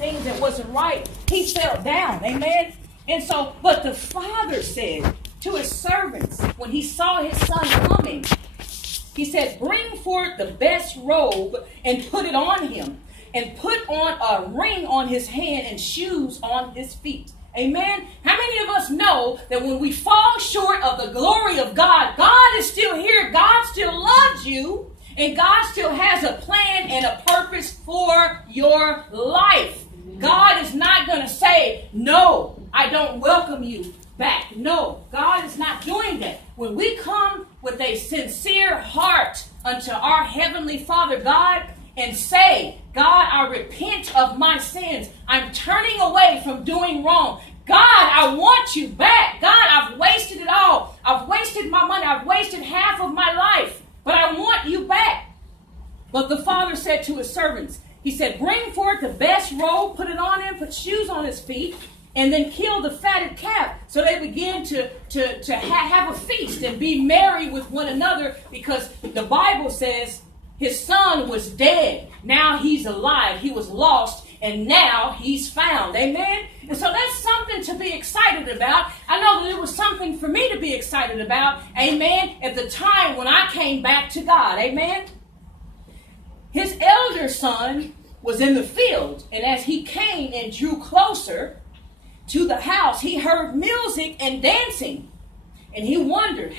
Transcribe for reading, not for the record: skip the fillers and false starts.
things that wasn't right, he fell down. Amen. And so, but the father said to his servants, when he saw his son coming, he said, bring forth the best robe and put it on him, and put on a ring on his hand and shoes on his feet. Amen. How many of us know that when we fall short of the glory of God, God is still here. God still loves you, and God still has a plan and a purpose for your life. God is not going to say, no, I don't welcome you back. No, God is not doing that. When we come with a sincere heart unto our Heavenly Father God and say, God, I repent of my sins. I'm turning away from doing wrong. God, I want you back. God, I've wasted it all. I've wasted my money. I've wasted half of my life, but I want you back. But the father said to his servants, he said, bring forth the best robe, put it on him, put shoes on his feet, and then kill the fatted calf. So they began to have a feast and be merry with one another, because the Bible says his son was dead. Now he's alive. He was lost, and now he's found. Amen? And so that's something to be excited about. I know that it was something for me to be excited about. Amen? At the time when I came back to God. Amen? His elder son was in the field, and as he came and drew closer to the house, he heard music and dancing, and he wondered